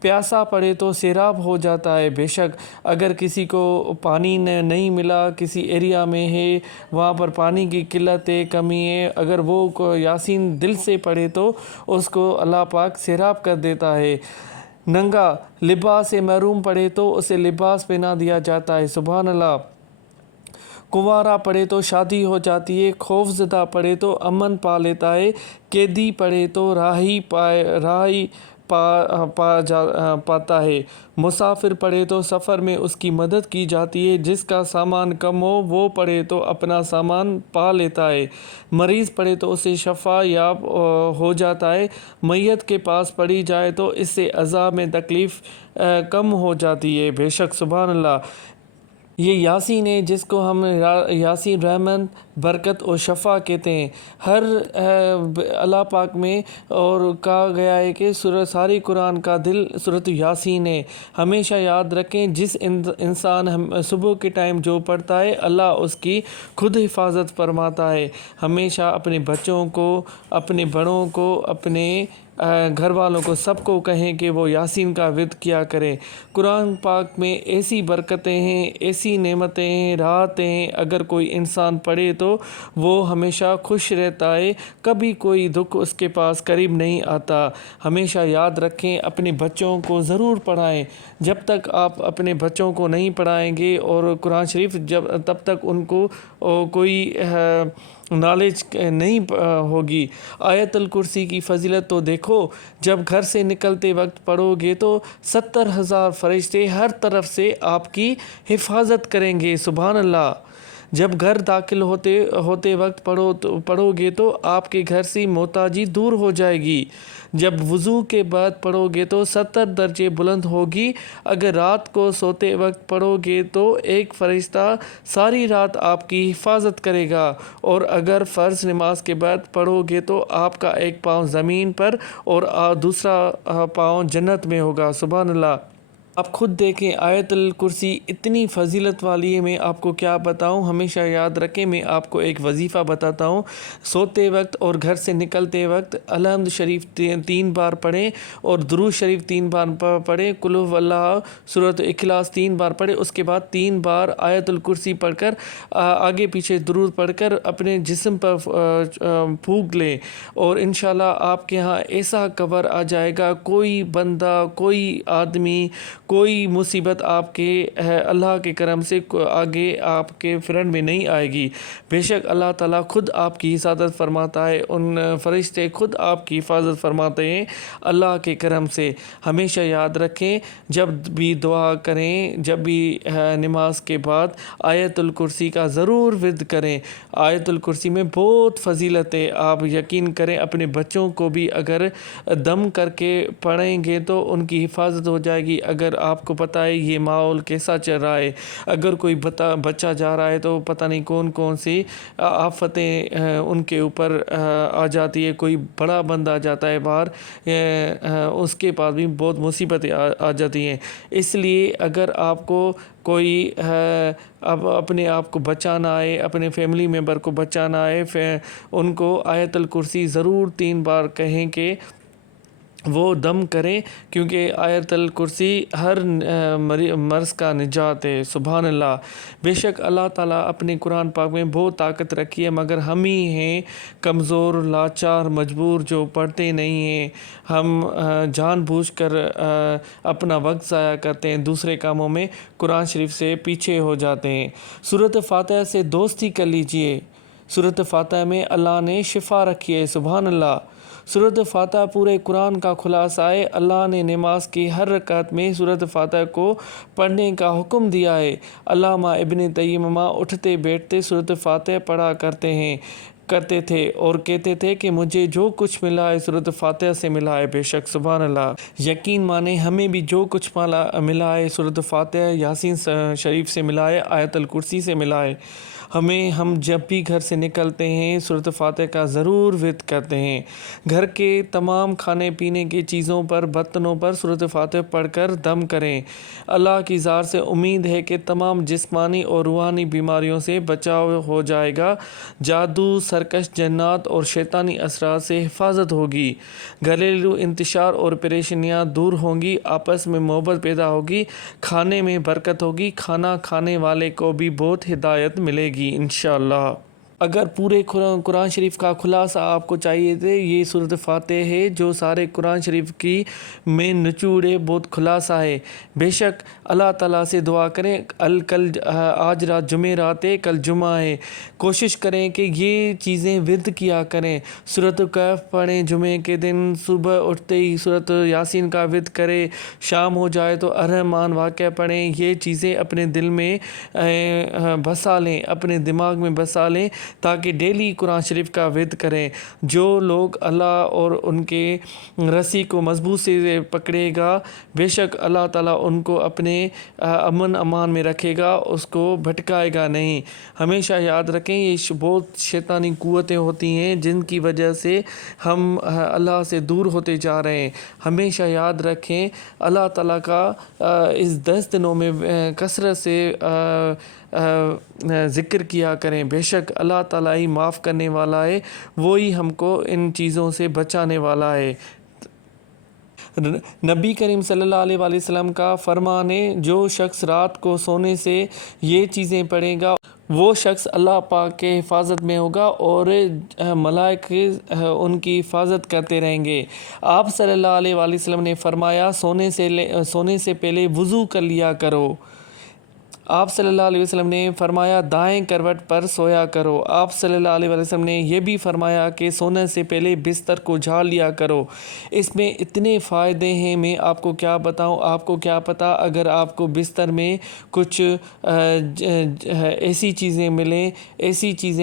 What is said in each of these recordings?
پیاسا پڑے تو سیراب ہو جاتا ہے۔ بے شک اگر کسی کو پانی نہیں ملا، کسی ایریا میں ہے وہاں پر پانی کی قلت ہے، کمی ہے، اگر وہ یاسین دل سے پڑھے تو اس کو اللہ پاک سیراب کر دیتا ہے۔ ننگا لباس سے محروم پڑے تو اسے لباس پہنا دیا جاتا ہے۔ سبحان اللہ۔ کنوارا پڑے تو شادی ہو جاتی ہے، خوف زدہ پڑے تو امن پا لیتا ہے، قیدی پڑے تو راہی پاتا ہے، مسافر پڑے تو سفر میں اس کی مدد کی جاتی ہے، جس کا سامان کم ہو وہ پڑے تو اپنا سامان پا لیتا ہے، مریض پڑے تو اسے شفا یاب ہو جاتا ہے، میت کے پاس پڑھی جائے تو اس سے عذاب میں تکلیف کم ہو جاتی ہے۔ بے شک سبحان اللہ۔ یہ یاسین ہے جس کو ہم یاسین رحمت، برکت اور شفا کہتے ہیں۔ ہر اللہ پاک میں اور کہا گیا ہے کہ ساری قرآن کا دل سورۃ یاسین ہے۔ ہمیشہ یاد رکھیں جس انسان صبح کے ٹائم جو پڑھتا ہے اللہ اس کی خود حفاظت فرماتا ہے۔ ہمیشہ اپنے بچوں کو، اپنے بڑوں کو، اپنے گھر والوں کو، سب کو کہیں کہ وہ یاسین کا ورد کیا کریں۔ قرآن پاک میں ایسی برکتیں ہیں، ایسی نعمتیں ہیں، راحتیں ہیں، اگر کوئی انسان پڑھے تو وہ ہمیشہ خوش رہتا ہے، کبھی کوئی دکھ اس کے پاس قریب نہیں آتا۔ ہمیشہ یاد رکھیں اپنے بچوں کو ضرور پڑھائیں۔ جب تک آپ اپنے بچوں کو نہیں پڑھائیں گے اور قرآن شریف تب تک ان کو کوئی نالج نہیں ہوگی۔ آیت الکرسی کی فضیلت تو دیکھو، جب گھر سے نکلتے وقت پڑھو گے تو 70,000 فرشتے ہر طرف سے آپ کی حفاظت کریں گے۔ سبحان اللہ۔ جب گھر داخل ہوتے وقت پڑھو گے تو آپ کے گھر سے محتاجی دور ہو جائے گی۔ جب وضو کے بعد پڑھو گے تو 70 درجے بلند ہوگی۔ اگر رات کو سوتے وقت پڑھو گے تو ایک فرشتہ ساری رات آپ کی حفاظت کرے گا، اور اگر فرض نماز کے بعد پڑھو گے تو آپ کا ایک پاؤں زمین پر اور دوسرا پاؤں جنت میں ہوگا۔ سبحان اللہ۔ آپ خود دیکھیں آیت الکرسی اتنی فضیلت والی ہے، میں آپ کو کیا بتاؤں۔ ہمیشہ یاد رکھیں، میں آپ کو ایک وظیفہ بتاتا ہوں۔ سوتے وقت اور گھر سے نکلتے وقت الحمد شریف 3 بار پڑھیں اور درود شریف 3 بار پڑھیں، قل هو اللہ، سورۃ اخلاص 3 بار پڑھیں، اس کے بعد 3 بار آیت الکرسی پڑھ کر آگے پیچھے درود پڑھ کر اپنے جسم پر پھونک لیں، اور انشاءاللہ آپ کے ہاں ایسا کور آ جائے گا، کوئی بندہ، کوئی آدمی، کوئی مصیبت آپ کے اللہ کے کرم سے آگے آپ کے فرنٹ میں نہیں آئے گی۔ بے شک اللہ تعالیٰ خود آپ کی حفاظت فرماتا ہے، ان فرشتے خود آپ کی حفاظت فرماتے ہیں اللہ کے کرم سے۔ ہمیشہ یاد رکھیں جب بھی دعا کریں، جب بھی نماز کے بعد آیت الکرسی کا ضرور ورد کریں۔ آیت الکرسی میں بہت فضیلت ہے، آپ یقین کریں اپنے بچوں کو بھی اگر دم کر کے پڑھیں گے تو ان کی حفاظت ہو جائے گی۔ اگر آپ کو پتہ ہے یہ ماحول کیسا چل رہا ہے، اگر کوئی بچہ جا رہا ہے تو پتہ نہیں کون سی آفتیں ان کے اوپر آ جاتی ہے، کوئی بڑا بندہ جاتا ہے باہر، اس کے پاس بھی بہت مصیبتیں آ جاتی ہیں۔ اس لیے اگر آپ کو کوئی اپنے آپ کو بچانا ہے، اپنے فیملی ممبر کو بچانا ہے، ان کو آیت الکرسی ضرور 3 بار کہیں کہ وہ دم کریں، کیونکہ آیت الکرسی ہر مرض کا نجات ہے۔ سبحان اللہ۔ بے شک اللہ تعالیٰ اپنے قرآن پاک میں بہت طاقت رکھی ہے، مگر ہم ہی ہیں کمزور، لاچار، مجبور، جو پڑھتے نہیں ہیں۔ ہم جان بوجھ کر اپنا وقت ضائع کرتے ہیں، دوسرے کاموں میں قرآن شریف سے پیچھے ہو جاتے ہیں۔ سورۃ فاتحہ سے دوستی کر لیجئے۔ سورۃ فاتحہ میں اللہ نے شفا رکھی ہے۔ سبحان اللہ۔ سورۃ فاتحہ پورے قرآن کا خلاصہ ہے۔ اللہ نے نماز کی ہر رکعت میں سورۃ فاتحہ کو پڑھنے کا حکم دیا ہے۔ علامہ ابن تیمیہ اٹھتے بیٹھتے سورۃ فاتحہ پڑھا کرتے تھے اور کہتے تھے کہ مجھے جو کچھ ملا ہے سورۃ فاتحہ سے ملا ہے۔ بے شک سبحان اللہ۔ یقین مانیں ہمیں بھی جو کچھ ملا ہے سورۃ فاتحہ یاسین شریف سے ملا ہے، آیت الکرسی سے ملا ہے۔ ہم جب بھی گھر سے نکلتے ہیں سورۃ فاتحہ کا ضرور ورد کرتے ہیں۔ گھر کے تمام کھانے پینے کی چیزوں پر، برتنوں پر سورۃ فاتحہ پڑھ کر دم کریں۔ اللہ کی ذات سے امید ہے کہ تمام جسمانی اور روحانی بیماریوں سے بچاؤ ہو جائے گا۔ جادو، سرکش جنات اور شیطانی اثرات سے حفاظت ہوگی، گھریلو انتشار اور پریشانیاں دور ہوں گی، آپس میں محبت پیدا ہوگی، کھانے میں برکت ہوگی، کھانا کھانے والے کو بھی بہت ہدایت ملے گی انشاءاللہ۔ اگر پورے قرآن شریف کا خلاصہ آپ کو چاہیے تھے، یہ سورۃ فاتح ہے جو سارے قرآن شریف کی میں نچوڑ ہے، بہت خلاصہ ہے۔ بے شک اللہ تعالیٰ سے دعا کریں، آج رات جمعرات ہے، کل جمعہ ہے، کوشش کریں کہ یہ چیزیں ورد کیا کریں۔ سورۃ کہف پڑھیں جمعے کے دن، صبح اٹھتے ہی سورۃ یاسین کا ورد کریں، شام ہو جائے تو الرحمن واقعہ پڑھیں۔ یہ چیزیں اپنے دل میں بسا لیں، اپنے دماغ میں بسا لیں تاکہ ڈیلی قرآن شریف کا ورد کریں۔ جو لوگ اللہ اور ان کے رسی کو مضبوط سے پکڑے گا، بے شک اللہ تعالیٰ ان کو اپنے امن امان میں رکھے گا، اس کو بھٹکائے گا نہیں۔ ہمیشہ یاد رکھیں یہ بہت شیطانی قوتیں ہوتی ہیں جن کی وجہ سے ہم اللہ سے دور ہوتے جا رہے ہیں۔ ہمیشہ یاد رکھیں اللہ تعالیٰ کا اس 10 دنوں میں کثرت سے ذکر کیا کریں، بے شک اللہ تعالیٰ ہی معاف کرنے والا ہے، وہی ہم کو ان چیزوں سے بچانے والا ہے۔ نبی کریم صلی اللہ علیہ وآلہ وسلم کا فرمان ہے، جو شخص رات کو سونے سے یہ چیزیں پڑھے گا وہ شخص اللہ پاک کے حفاظت میں ہوگا اور ملائکے ان کی حفاظت کرتے رہیں گے۔ آپ صلی اللہ علیہ وآلہ وسلم نے فرمایا سونے سے پہلے وضو کر لیا کرو۔ آپ صلی اللہ علیہ وسلم نے فرمایا دائیں کروٹ پر سویا کرو۔ آپ صلی اللہ علیہ وسلم نے یہ بھی فرمایا کہ سونے سے پہلے بستر کو جھاڑ لیا کرو۔ اس میں اتنے فائدے ہیں، میں آپ کو کیا بتاؤں، آپ کو کیا پتہ اگر آپ کو بستر میں کچھ ایسی چیزیں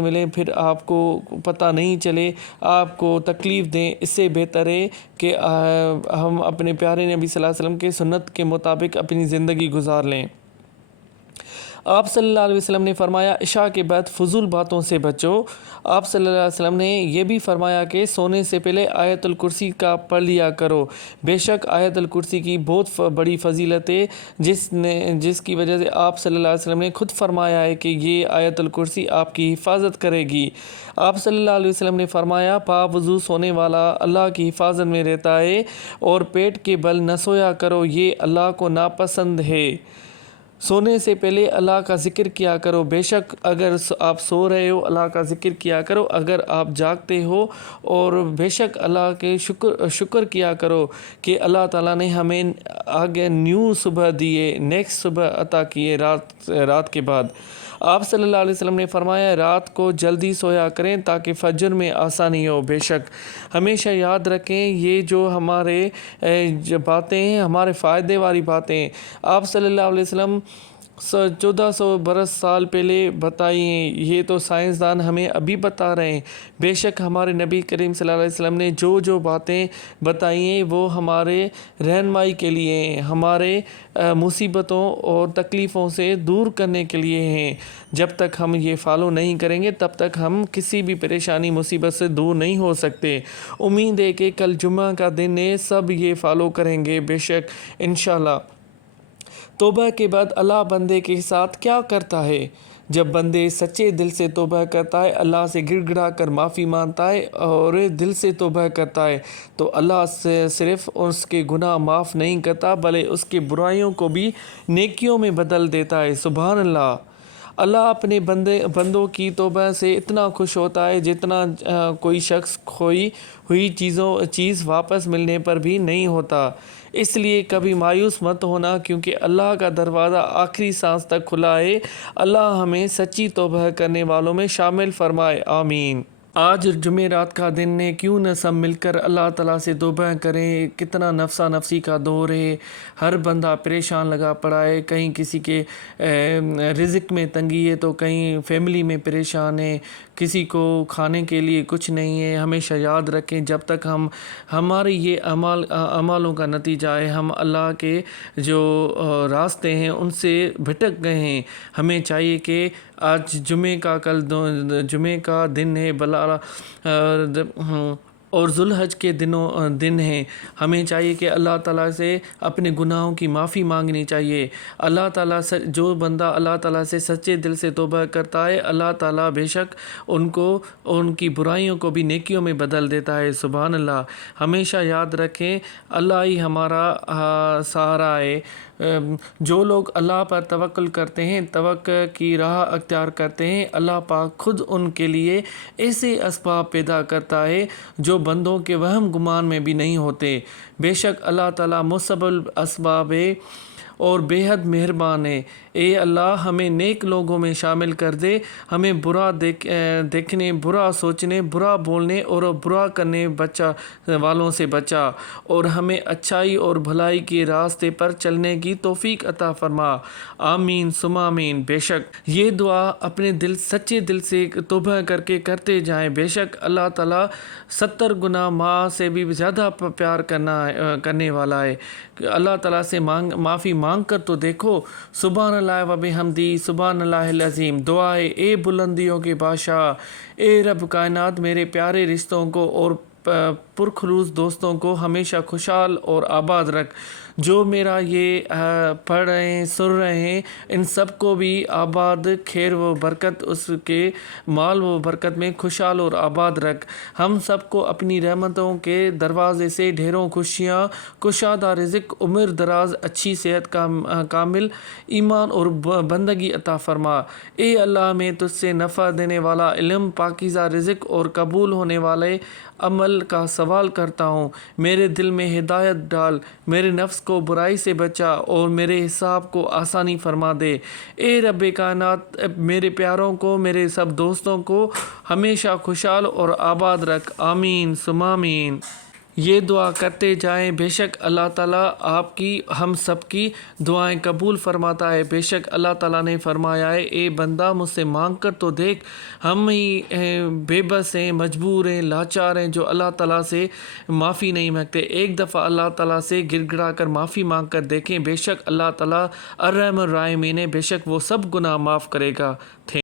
ملیں پھر آپ کو پتہ نہیں چلے، آپ کو تکلیف دیں، اس سے بہتر ہے کہ ہم اپنے پیارے نبی صلی اللہ علیہ وسلم کے سنت کے مطابق اپنی زندگی گزار لیں۔ آپ صلی اللہ علیہ وسلم نے فرمایا عشاء کے بعد فضول باتوں سے بچو۔ آپ صلی اللہ علیہ وسلم نے یہ بھی فرمایا کہ سونے سے پہلے آیت الکرسی کا پڑھ لیا کرو۔ بے شک آیت الکرسی کی بہت بڑی فضیلت ہے، جس کی وجہ سے آپ صلی اللہ علیہ وسلم نے خود فرمایا ہے کہ یہ آیت الکرسی آپ کی حفاظت کرے گی۔ آپ صلی اللہ علیہ وسلم نے فرمایا باوضو سونے والا اللہ کی حفاظت میں رہتا ہے، اور پیٹ کے بل نہ سویا کرو، یہ اللہ کو ناپسند ہے۔ سونے سے پہلے اللہ کا ذکر کیا کرو، بے شک اگر آپ سو رہے ہو اللہ کا ذکر کیا کرو، اگر آپ جاگتے ہو اور بے شک اللہ کے شکر کیا کرو کہ اللہ تعالیٰ نے ہمیں آگے نیو صبح دیے، نیکسٹ صبح عطا کیے رات کے بعد۔ آپ صلی اللہ علیہ وسلم نے فرمایا رات کو جلدی سویا کریں تاکہ فجر میں آسانی ہو۔ بے شک ہمیشہ یاد رکھیں یہ جو ہمارے باتیں ہیں ہمارے فائدے والی باتیں ہیں، آپ صلی اللہ علیہ وسلم 1400 سال پہلے بتائی ہیں، یہ تو سائنسدان ہمیں ابھی بتا رہے ہیں۔ بے شک ہمارے نبی کریم صلی اللہ علیہ وسلم نے جو باتیں بتائی ہیں وہ ہمارے رہنمائی کے لیے ہیں، ہمارے مصیبتوں اور تکلیفوں سے دور کرنے کے لیے ہیں۔ جب تک ہم یہ فالو نہیں کریں گے تب تک ہم کسی بھی پریشانی مصیبت سے دور نہیں ہو سکتے۔ امید ہے کہ کل جمعہ کا دن ہے، سب یہ فالو کریں گے بے شک انشاءاللہ۔ توبہ کے بعد اللہ بندے کے ساتھ کیا کرتا ہے؟ جب بندے سچے دل سے توبہ کرتا ہے، اللہ سے گڑ گڑا کر معافی مانگتا ہے اور دل سے توبہ کرتا ہے تو اللہ سے صرف اس کے گناہ معاف نہیں کرتا بلکہ اس کی برائیوں کو بھی نیکیوں میں بدل دیتا ہے۔ سبحان اللہ۔ اللہ اپنے بندوں کی توبہ سے اتنا خوش ہوتا ہے جتنا کوئی شخص کھوئی ہوئی چیز واپس ملنے پر بھی نہیں ہوتا۔ اس لیے کبھی مایوس مت ہونا، کیونکہ اللہ کا دروازہ آخری سانس تک کھلا ہے۔ اللہ ہمیں سچی توبہ کرنے والوں میں شامل فرمائے، آمین۔ آج جمعرات کا دن ہے، کیوں نہ سب مل کر اللہ تعالیٰ سے توبہ کریں۔ کتنا نفسا نفسی کا دور ہے، ہر بندہ پریشان لگا پڑا ہے، کہیں کسی کے رزق میں تنگی ہے تو کہیں فیملی میں پریشان ہے، کسی کو کھانے کے لیے کچھ نہیں ہے۔ ہمیشہ یاد رکھیں جب تک ہمارے یہ اعمالوں کا نتیجہ ہے، ہم اللہ کے جو راستے ہیں ان سے بھٹک گئے ہیں، ہمیں چاہیے کہ آج جمعے کا دن ہے، اور ذوالحج کے دن ہیں، ہمیں چاہیے کہ اللہ تعالیٰ سے اپنے گناہوں کی معافی مانگنی چاہیے۔ اللہ تعالیٰ سے جو بندہ اللہ تعالیٰ سے سچے دل سے توبہ کرتا ہے، اللہ تعالیٰ بے شک ان کی برائیوں کو بھی نیکیوں میں بدل دیتا ہے۔ سبحان اللہ۔ ہمیشہ یاد رکھیں اللہ ہی ہمارا سہارا ہے۔ جو لوگ اللہ پر توکل کرتے ہیں، توکل کی راہ اختیار کرتے ہیں، اللہ پاک خود ان کے لیے ایسے اسباب پیدا کرتا ہے جو بندوں کے وہم گمان میں بھی نہیں ہوتے۔ بے شک اللہ تعالیٰ مسبب الاسباب ہے اور بے حد مہربان ہے۔ اے اللہ ہمیں نیک لوگوں میں شامل کر دے، ہمیں برا دیکھنے، برا سوچنے، برا بولنے اور برا کرنے والوں سے بچا، اور ہمیں اچھائی اور بھلائی کے راستے پر چلنے کی توفیق عطا فرما۔ آمین ثم آمین۔ بے شک یہ دعا اپنے سچے دل سے توبہ کر کے کرتے جائیں، بے شک اللہ تعالیٰ 70 گنا ماں سے بھی زیادہ پیار کرنے والا ہے۔ اللہ تعالیٰ سے معافی مانگ کر تو دیکھو۔ سبحان اللہ و بحمدی، سبحان اللہ العظیم۔ دعا ہے، اے بلندیوں کے بادشاہ، اے رب کائنات، میرے پیارے رشتوں کو اور پرخلوص دوستوں کو ہمیشہ خوشحال اور آباد رکھ۔ جو میرا یہ پڑھ رہے ہیں، سن رہے ہیں، ان سب کو بھی آباد، خیر و برکت، اس کے مال و برکت میں خوشحال اور آباد رکھ۔ ہم سب کو اپنی رحمتوں کے دروازے سے ڈھیروں خوشیاں، کشادہ رزق، عمر دراز، اچھی صحت، کامل ایمان اور بندگی عطا فرما۔ اے اللہ میں تجھ سے نفع دینے والا علم، پاکیزہ رزق اور قبول ہونے والے عمل کا سوال کرتا ہوں۔ میرے دل میں ہدایت ڈال، میرے نفس کو برائی سے بچا اور میرے حساب کو آسانی فرما دے۔ اے رب کائنات، میرے پیاروں کو، میرے سب دوستوں کو ہمیشہ خوشحال اور آباد رکھ۔ آمین ثم آمین۔ یہ دعا کرتے جائیں، بے شک اللہ تعالیٰ آپ کی، ہم سب کی دعائیں قبول فرماتا ہے۔ بے شک اللہ تعالیٰ نے فرمایا ہے، اے بندہ مجھ سے مانگ کر تو دیکھ۔ ہم ہی بے بس ہیں، مجبور ہیں، لاچار ہیں، جو اللہ تعالیٰ سے معافی نہیں مانگتے۔ ایک دفعہ اللہ تعالیٰ سے گر گڑا کر معافی مانگ کر دیکھیں، بے شک اللہ تعالیٰ الرحم الراحمین ہے، بے شک وہ سب گناہ معاف کرے گا۔